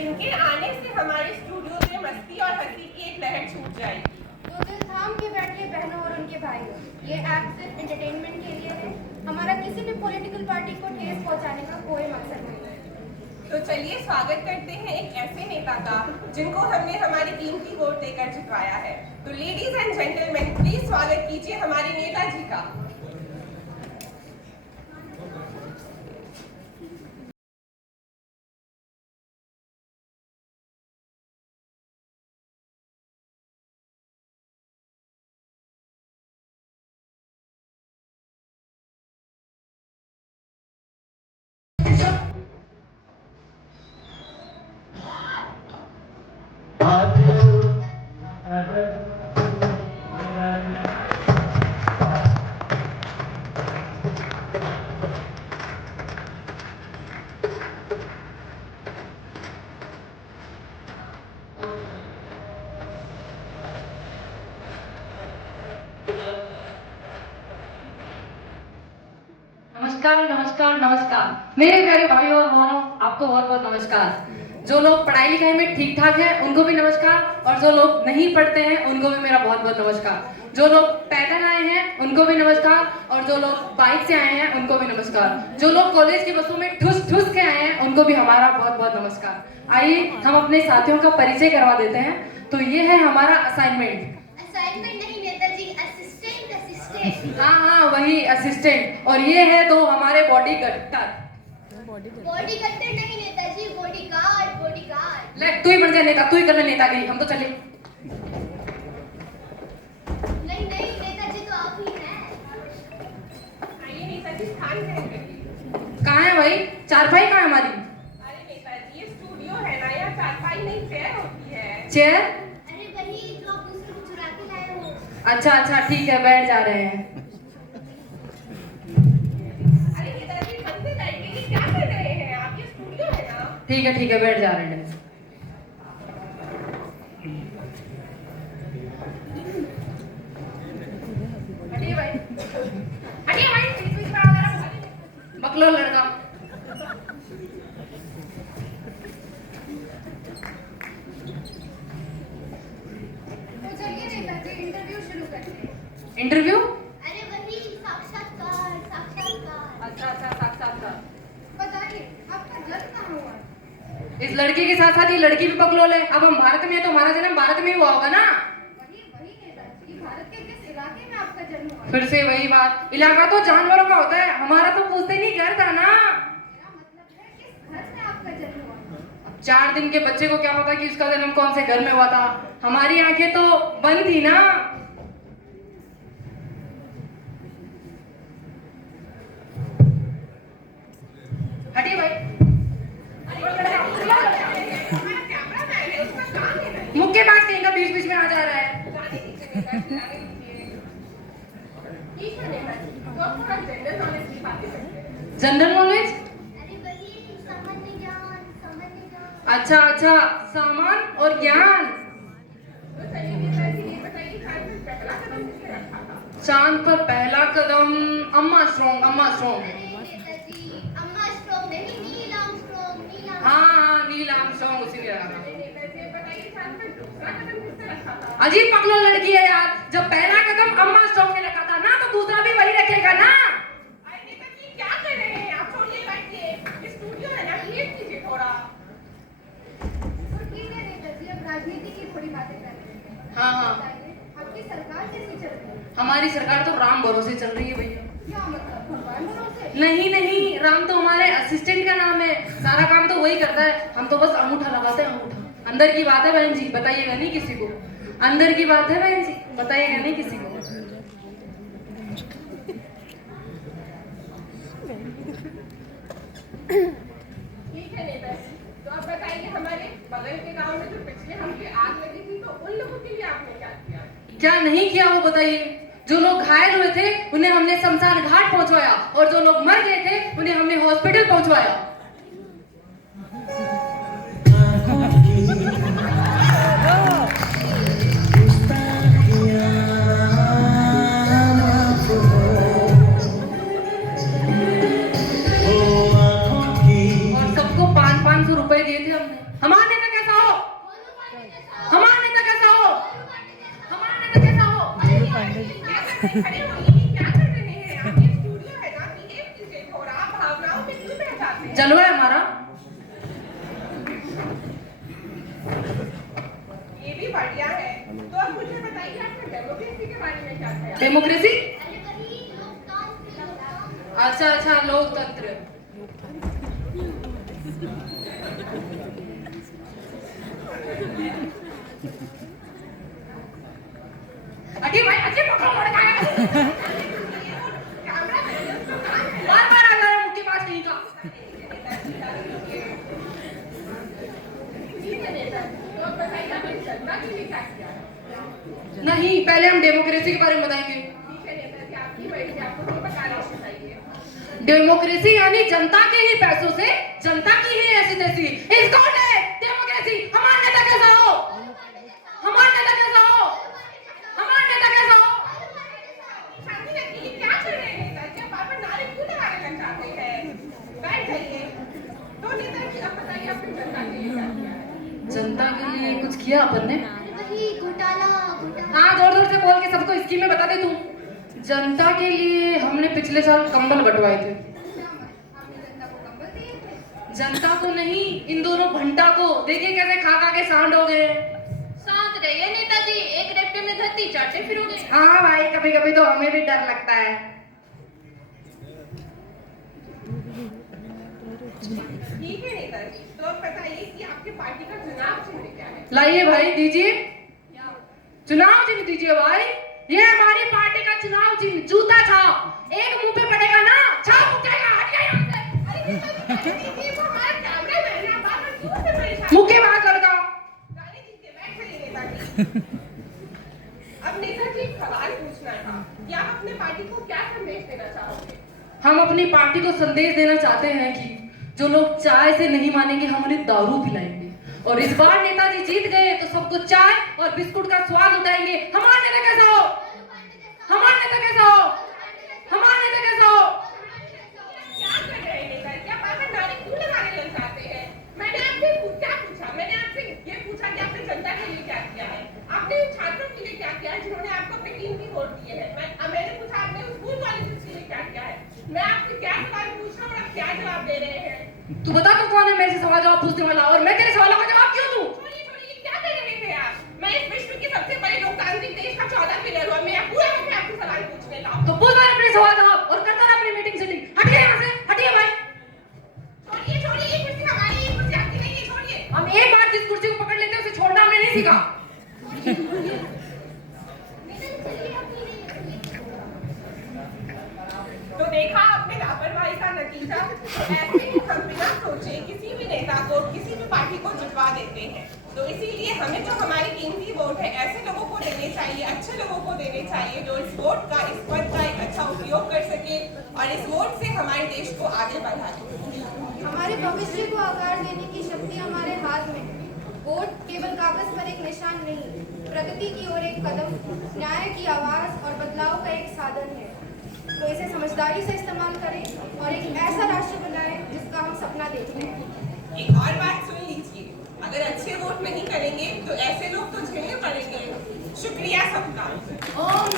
जिनके आने से हमारे स्टूडियो में मस्ती और हंसी की एक लहर छूट जाएगी। तो दिल थाम के बैठिए बहनों और उनके भाइयों, ये ऐप सिर्फ एंटरटेनमेंट के लिए है। हमारा किसी भी पॉलिटिकल पार्टी को ठेस पहुंचाने का कोई मकसद नहीं है। तो चलिए स्वागत करते हैं एक ऐसे नेता का जिनको हमने हमारी कीमती वोट देकर जितवाया है। तो लेडीज एंड जेंटलमैन, प्लीज स्वागत कीजिए हमारे नेताजी का। नमस्कार नमस्कार नमस्कार मेरे प्यारे भाइयों और बहनों, आपको बहुत बहुत नमस्कार। जो लोग पढ़ाई लिखाई में ठीक ठाक हैं उनको भी नमस्कार, और जो लोग नहीं पढ़ते हैं उनको भी मेरा बहुत बहुत नमस्कार। जो लोग पैदल आए हैं उनको भी नमस्कार, और जो लोग बाइक से आए हैं उनको भी नमस्कार। जो लोग कॉलेज की बसों में ठुस ठुस के आए हैं उनको भी हमारा बहुत बहुत नमस्कार। आइए हम अपने साथियों का परिचय करवा देते हैं। तो ये है हमारा असाइनमेंट। असाइनमेंट नहीं नेताजी, असिस्टेंट असिस्टेंट। हाँ वही असिस्टेंट। और ये है दो हमारे बॉडी गार्ड। बॉडीगार्ड नहीं नेताजी, बॉडीगार्ड बॉडीगार्ड। ले तू ही बन जा नेता, तू ही कर ले नेतागिरी, हम तो चले। नहीं नहीं नेताजी तो आप ही हैं। आइए नेताजी, स्थान ग्रहण करिए। कहाँ है भाई चारपाई, कहाँ है हमारी? अरे नेताजी, ये स्टूडियो है ना, यहाँ चारपाई नहीं चेयर होती है। चेयर? अरे वही जो आप दूसरे को चुरा के लाए हो। अच्छा अच्छा ठीक है, बैठ जा रहे हैं। अरे नेताजी, कब से बैठेंगे, क्या कर रहे हैं आप? ये स्टूडियो है ना। ठीक है बैठ जा रहे हैं। हटिए भाई, हटिए भाई, बीच-बीच में आ रहा है। बकलो लड़का। तो चलिए नेताजी इंटरव्यू शुरू करते हैं। इंटरव्यू? अरे वही साक्षात्कार साक्षात्कार। अच्छा साक्षात्कार। बताइए आपका जन्म कहाँ हुआ? इस लड़की के साथ साथ ये लड़की भी बकलोल है। अब हम भारत में है तो हमारा जन्म भारत में ही हुआ होगा ना। वही वही नेताजी, भारत के किस इलाके में आपका जन्म हुआ? फिर से वही बात, इलाका तो जानवरों का होता है, हमारा तो पूछते नहीं घर था ना। मेरा मतलब है किस घर में आपका जन्म हुआ? 4 दिन के बच्चे को क्या पता कि उसका जन्म कौन से घर में हुआ था। हमारी आंखें तो बंद थी ना। हटिए भाई, कैमरामैन है, उसका काम है ना। मुक्केबाज कहीं का बीच बीच में आ जा रहा है। ठीक है नेताजी, तो अब थोड़ा जनरल नॉलेज की बातें करते हैं। General knowledge? अरे वही सामान्य ज्ञान। अच्छा सामान और ज्ञान। तो चलिए नेताजी, ये बताइए चांद पर पहला कदम किसने रखा था? चांद पर पहला कदम अम्मा स्ट्रॉन्ग। अरे नेताजी, अम्मा स्ट्रॉन्ग नहीं, नील आर्मस्ट्रॉन्ग। हाँ नील आर्मस्ट्रॉन्ग उसी ने रखा। अरे नेताजी, बताइए चांद पर दूसरा कदम किसने रखा था? अजीब पकलो लड़की है यार, जब पहला कदम अम्मा स्ट्रॉन्ग ने रखा था ना तो दूसरा भी वही रखेगा ना। अरे नेताजी, क्या कर रहे हैं आप? छोड़िए, बैठिए। ये स्टूडियो है ना, रिलेट कीजिए थोड़ा। तो ठीक है नेताजी, अब राजनीति की थोड़ी बातें कर रहे हैं। हाँ बताइए आपकी सरकार कैसी चल रही है? हमारी सरकार तो राम भरोसे चल रही है भैया। क्या मतलब, भगवान भरोसे? नहीं राम तो हमारे असिस्टेंट का नाम है, सारा काम तो वही करता है, हम तो बस अंगूठा लगाते हैं। अंगूठा अंदर की बात है बहन जी, बताइएगा नहीं किसी को। अंदर की बात है बहन जी, बताइएगा नहीं किसी को। ठीक है नेताजी, तो अब बताइए हमारे बगल के गांव में जो पिछले हमले आग लगी थी, तो उन लोगों के लिए आपने क्या किया? क्या नहीं किया वो बताइए। जो लोग घायल हुए थे उन्हें हमने शमशान घाट पहुंचवाया, और जो लोग मर गए थे उन्हें हमने हॉस्पिटल पहुंचवाया। और सबको 500-500 रुपए दिए थे हमने। हमारे जलवा है हमारा। ये भी बढ़िया है। तो अब मुझे बताइए आपका डेमोक्रेसी के बारे में क्या ख्याल है? डेमोक्रेसी? अच्छा, लोकतंत्र। अरे भाई अच्छे पकड़ो लड़का है। बार आ रहा है मुक्के पास कहीं का। नहीं, पहले हम डेमोक्रेसी के बारे में बताएंगे। डेमोक्रेसी यानी जनता के ही पैसों से जनता की ही ऐसी तैसी। इसको डेमोक्रेसी। हमारा नेता कैसा हो? हमारा नेता कैसा हो? हमारा नेता कैसा हो? क्या कर रहे हैं नेता? बार-बार नारे क्यों लगाने लग जाते हैं? बैठ जाइए। तो नेताजी अब बताइए आपने जनता के लिए क्या किया है? जनता के लिए कुछ किया अपन ने? वही घोटाला। हाँ, जोर से बोल के सबको स्कीमें बता दे तू। जनता के लिए हमने पिछले साल कंबल बंटवाए थे। जनता को नहीं, इन दोनों भंटा को। देखिए कैसे खा के सांड हो गए। शांत रहिए नेताजी, एक रेपटे में धरती चाटते फिरोगे। हाँ भाई, कभी कभी तो हमें भी डर लगता है। ठीक है नेताजी, तो अब बताइए कि आपके पार्टी का चुनाव चिन्ह क्या है? लाइए भाई, दीजिए चुनाव चिन्ह दीजिए भाई। ये हमारी पार्टी का चुनाव चिन्ह जूता छाप। एक मुंह पे पड़ेगा ना, छाप उठेगा। हटिए यहाँ से। अरे वो हमारा कैमरामैन है, आप बार-बार क्यों उसे परेशान? मुक्केबाज लड़का। गाली दीजिए, बैठ जाइए नेताजी। अब नेताजी एक सवाल पूछना था कि आप अपने पार्टी को क्या संदेश देना चाहोगे? हम अपनी पार्टी को संदेश देना चाहते हैं कि जो लोग चाय से नहीं मानेंगे, हम उन्हें दारू पिलाएंगे। और इस बार नेताजी जीत गए तो सबको चाय और बिस्कुट का स्वाद उठाएंगे। हमारा नेता कैसा हो? हमारा नेता कैसा हो? हमारा नेता कैसा हो? क्या कर रहे हैं नेताजी? क्या बार-बार नारे क्यों लगाने लग जाते हैं? मैंने आपसे क्या पूछा? मैंने आपसे ये पूछा कि आपने जनता के लिए क्या किया है? आपने उन छात्रों के लिए क्या किया है जिन्होंने आपको अपने कीमती वोट दिए हैं? मैंने पूछा आपने उस स्कूल कॉलेजेस के लिए क्या किया है? मैं आपसे क्या सवाल पूछ रहा हूँ और आप क्या जवाब दे रहे हैं? तू बता, तू कौन है मेरे से सवाल जवाब पूछने वाला? और मैं तेरे सवालों का जवाब क्यों दूं? छोड़िए, क्या कर रहे हैं आप? मैं इस विश्व के सबसे बड़े लोकतांत्रिक देश का 14 पिलर हूँ। मैं पूरा वक्त आपसे सवाल पूछने लाऊं। तो पूछ रहा अपने सवाल जवाब और करता रहा अपनी मीटिंग सेटिंग। हटिए यहाँ से, हटिए भाई। छोड़िए, ये कुर्सी हमारी, ये कुर्सी आपकी नहीं है, छोड़िए। हम एक बार जिस कुर्सी को पकड़ लेते हैं उसे छोड़ना हमने नहीं सीखा। तो देखा आपने लापरवाही का नतीजा। ऐसे ही हम बिना सोचे किसी भी नेता को, किसी भी पार्टी को जितवा देते हैं। तो इसीलिए हमें जो हमारी कीमती वोट है, ऐसे लोगों को देने चाहिए, अच्छे लोगों को देने चाहिए जो इस वोट का, इस पद का एक अच्छा उपयोग कर सके और इस वोट से हमारे देश को आगे बढ़ा सके। हमारे भविष्य को आकार देने की शक्ति हमारे हाथ में है। वोट केवल कागज पर एक निशान नहीं, प्रगति की ओर एक कदम, न्याय की आवाज और बदलाव का एक साधन है। तो इसे समझदारी से इस्तेमाल करें और एक ऐसा राष्ट्र बनाएं जिसका हम सपना देखते हैं। एक और बात सुन लीजिए, अगर अच्छे वोट नहीं करेंगे तो ऐसे लोग तो झेलने पड़ेंगे। शुक्रिया सबका। ओम